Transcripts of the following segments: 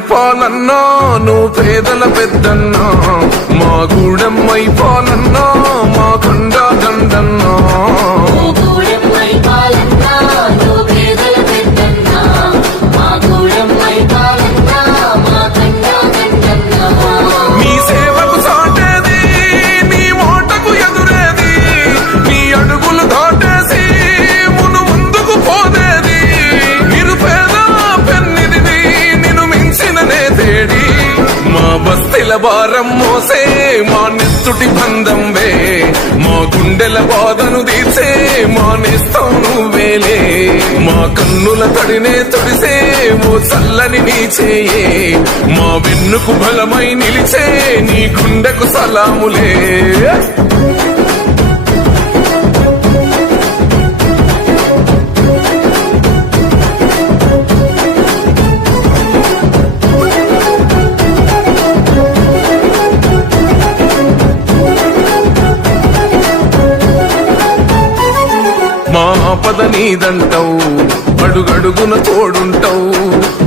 అయిపోనన్నా నువ్వు పేదల పెద్దన్నా, మా గూడెం అయిపోనన్నా మా కొండ దండన్నా. నీ సేవకు సాటేది, నీ మాటకు ఎదురేది, నీ అడుగులు దాటేసి మును ముందుకు పోదేది. నిరుపేద పెన్నిది నిన్ను మించిన నేతేడి, మా బస్తీల భారం మోసే మా నెత్తుటి బంధం వే, మా గుండెల బాధను తీర్చే మా నేస్తం నువ్వేలే. మా కన్నుల తడినే తొడిసే ఓ చల్లని నీ చేయే, మా వెన్నుకు బలమై నిలిచే నీ గుండెకు సలాములే. మా ఆపద నీదంటావు, అడుగడుగున తోడుంటావు,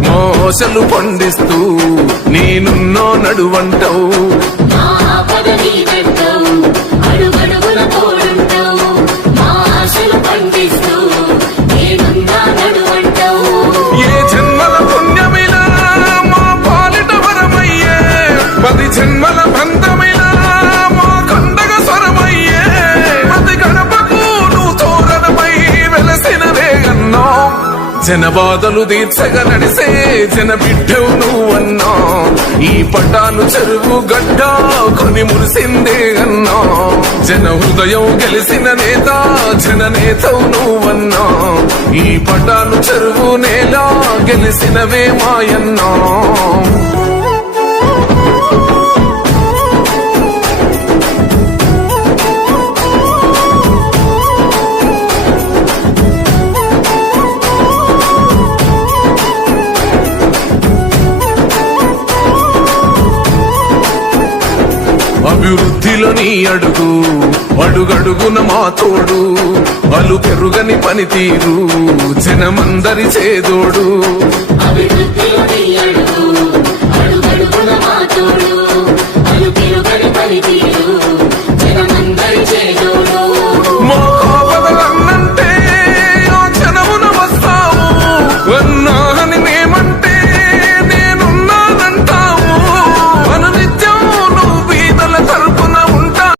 మా ఆశలు పండిస్తూ నేనున్నో నడువంటావు. ఏ జన్మల పుణ్యమిలా మా పాలిట వరమయ్యే, 10 జన్మల బంధమిలా మా కండగ స్వరమయ్యే. ప్రతి గణపకు నువ్వు తోరణమై వెలసినదే అన్నా, జన బాధలు తీర్చగా నడిసే జన బిడ్డవు నువ్వన్నా. ఈ పటాను చెరువు గడ్డ కొని మురిసిందే అన్నా, జన హృదయం గెలిసిన నేత జన నేతవు నువ్వన్నా. ఈ పటాను చెరువు నేల గెలిసినవే మాయన్నా. అభివృద్ధిలో నీ అడుగు, అడుగడుగున మా తోడు, అలు పెరుగని పనితీరు జనమందరి చేదోడు. అభివృద్ధిలో నీ అడుగు, అడుగడుగున మా తోడు, అలు పెరుగని పనితీరు